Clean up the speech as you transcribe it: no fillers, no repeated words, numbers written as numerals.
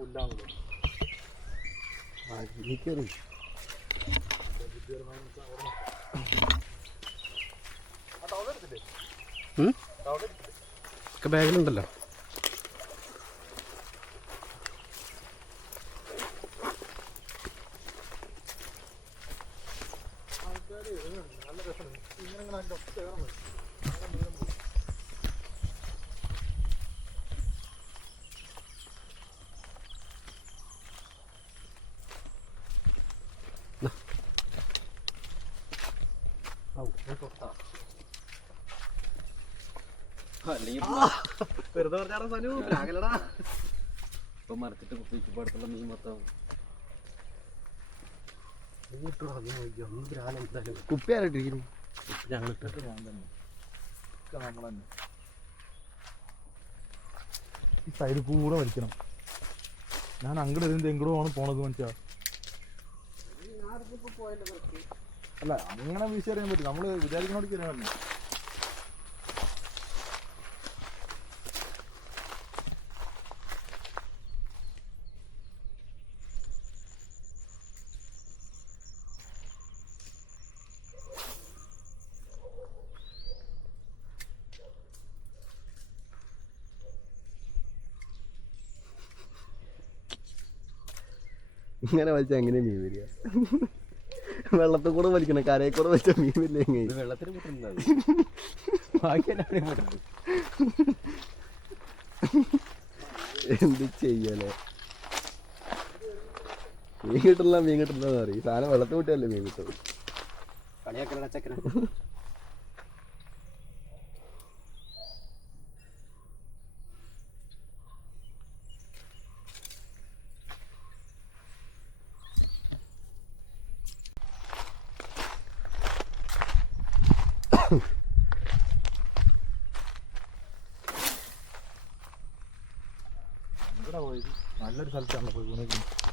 പുല്ലാണല്ലോ. ഒക്കെ ബാഗിലുണ്ടല്ലോ. നല്ല രസമാണ് ഇങ്ങനെ അതിൻ്റെ ഒപ്പം കയറുന്നത്. വെറുതെ പറഞ്ഞാടാ സനു, പ്രാഗലടാ. ഇപ്പൊ മരത്തിട്ട് കുത്തിപ്പോ അടുത്തുള്ള മീൻ മൊത്തം കുപ്പി ആരായിട്ടിരിക്കുന്നു. ഞങ്ങൾ ഞാൻ തന്നെ നമ്മൾ തന്നെ ഈ സൈഡിൽ കൂടെ വലിക്കണം. ഞാൻ അങ്ങോട്ട് ഇരുന്ന് എങ്ങോട്ടാണ് പോണത് മനസ്സിലാ. അല്ല അങ്ങനെ വീശിയറിയാൻ പറ്റും. നമ്മള് വിചാരിക്കണോടേക്ക് വരാൻ പറ്റില്ല. ഇങ്ങനെ വലിച്ചാൽ എങ്ങനെ മീൻ വരിക? വെള്ളത്തിൽ കൂടെ വലിക്കണം, കരയിൽ കൂടെ വലിച്ച മീൻ വരില്ല. എങ്ങനെ വെള്ളത്തിന് എന്ത് ചെയ്യലേ? മീൻ കിട്ടില്ല എന്ന് പറയും. സാധനം വെള്ളത്തിൽ വിട്ടല്ലേ മീൻ കിട്ടും. കളിയാക്കണ ചക്കന. നല്ലൊരു സ്ഥലത്താണ് പോയി.